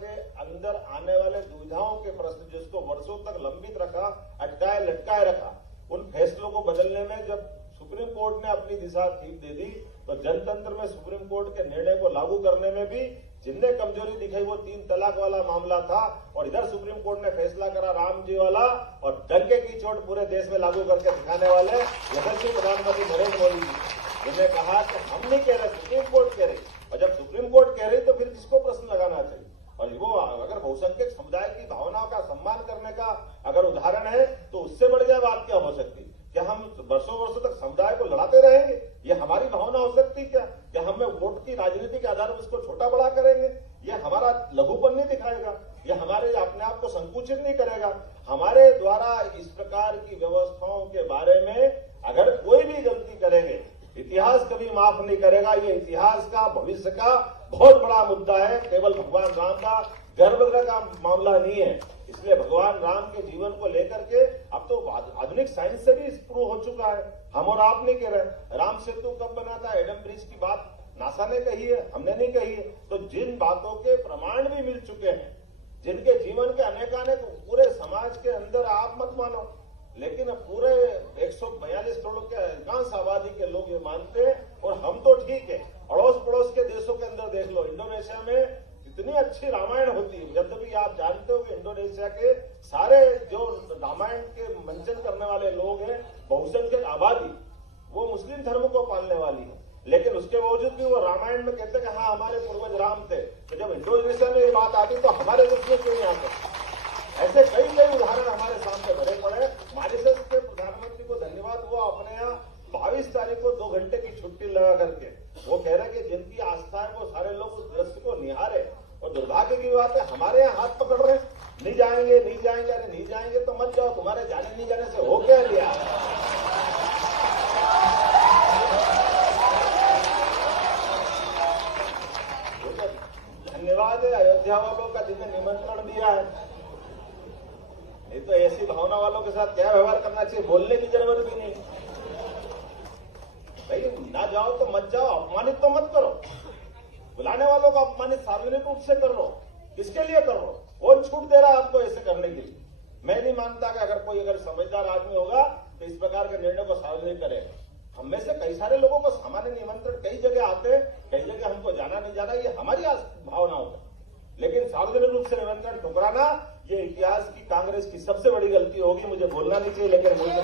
के अंदर आने वाले दुविधाओं के प्रश्न जिसको वर्षों तक लंबित रखा, अटकाए लटकाए रखा, उन फैसलों को बदलने में जब सुप्रीम कोर्ट ने अपनी दिशा ठीक दे दी तो जनतंत्र में सुप्रीम कोर्ट के निर्णय को लागू करने में भी जिनने कमजोरी दिखाई वो 3 तलाक वाला मामला था, और इधर सुप्रीम कोर्ट ने फैसला करा राम जी वाला, और डंके की चोट पूरे देश में लागू करके दिखाने वाले यशस्वी प्रधानमंत्री नरेंद्र मोदी जी, जिन्होंने कहा कि हम नहीं कह रहे, सुप्रीम कोर्ट कह रही, और जब सुप्रीम कोर्ट कह रही तो फिर किसको प्रश्न लगाना चाहिए। और वो अगर बहुसंख्यक समुदाय की भावनाओं का सम्मान करने का अगर उदाहरण है तो उससे बढ़िया बात क्या हो सकती। क्या हम वर्षों तक समुदाय को लड़ाते रहेंगे? ये हमारी भावना हो सकती क्या? क्या हमें वोट की राजनीति के आधार पर उसको छोटा बड़ा करेंगे? ये हमारा लघुपन नहीं दिखाएगा, ये हमारे अपने आप को संकुचित नहीं करेगा। हमारे द्वारा इस प्रकार की व्यवस्थाओं के बारे में अगर कोई भी गलती करेंगे, इतिहास कभी माफ नहीं करेगा। ये इतिहास का, भविष्य का बहुत बड़ा मुद्दा है, केवल भगवान राम का गर्भगृह का मामला नहीं है। इसलिए भगवान राम के जीवन को लेकर के अब तो आधुनिक साइंस से भी प्रूव हो चुका है, हम और आप नहीं कह रहे। राम सेतु कब बना था, एडम ब्रिज की बात नासा ने कही है, हमने नहीं कही है। तो जिन बातों के प्रमाण भी मिल चुके हैं, जिनके जीवन के अनेकानेक पूरे समाज के अंदर आप मत मानो, लेकिन पूरे 142 करोड़ के अधिकांश आबादी के लोग ये मानते हैं। और हम तो ठीक है, अड़ोस पड़ोस के देशों के अंदर देख लो, इंडोनेशिया में कितनी अच्छी रामायण होती है। जब भी आप जानते हो कि इंडोनेशिया के सारे जो रामायण के मंचन करने वाले लोग हैं, बहुसंख्यक आबादी, वो मुस्लिम धर्म को पालने वाली है, लेकिन उसके बावजूद भी वो रामायण में कहते कि हाँ हमारे पूर्वज राम थे। तो जब इंडोनेशिया में ये बात आती तो हमारे देश में क्यों नहीं आते? ऐसे कई उदाहरण हमारे सामने भरे पड़े। मॉरिशस के प्रधानमंत्री को धन्यवाद, वो अपने यहाँ 22 तारीख को 2 घंटे की छुट्टी लगा करके वो कह रहे कि जिनकी आस्था है वो सारे लोग उस दृश्य को निहारे। और दुर्भाग्य की बात है, हमारे यहाँ हाथ पकड़ रहे, नहीं जाएंगे नहीं जाएंगे। अरे नहीं जाएंगे तो मत जाओ, तुम्हारे जाने नहीं जाने से हो क्या लिया। धन्यवाद है अयोध्या वालों का जिन्हें निमंत्रण दिया है, नहीं तो ऐसी भावना वालों के साथ क्या व्यवहार करना चाहिए, बोलने की जरूरत भी नहीं। भाई ना जाओ तो मत जाओ, अपमानित तो मत करो, बुलाने वालों को अपमानित सार्वजनिक रूप से कर लो। किसके लिए कर लो? कौन छूट दे रहा है आपको ऐसे करने के लिए? मैं नहीं मानता कि अगर समझदार आदमी होगा तो इस प्रकार के निर्णय को सार्वजनिक करे। हम में से कई सारे लोगों को सामान्य निमंत्रण कई जगह आते हैं, कई जगह हमको जाना नहीं जाना, ये हमारी भावना होता है, लेकिन सार्वजनिक रूप से निमंत्रण ठुकराना ये इतिहास की कांग्रेस की सबसे बड़ी गलती होगी। मुझे बोलना नहीं चाहिए, लेकिन मुझे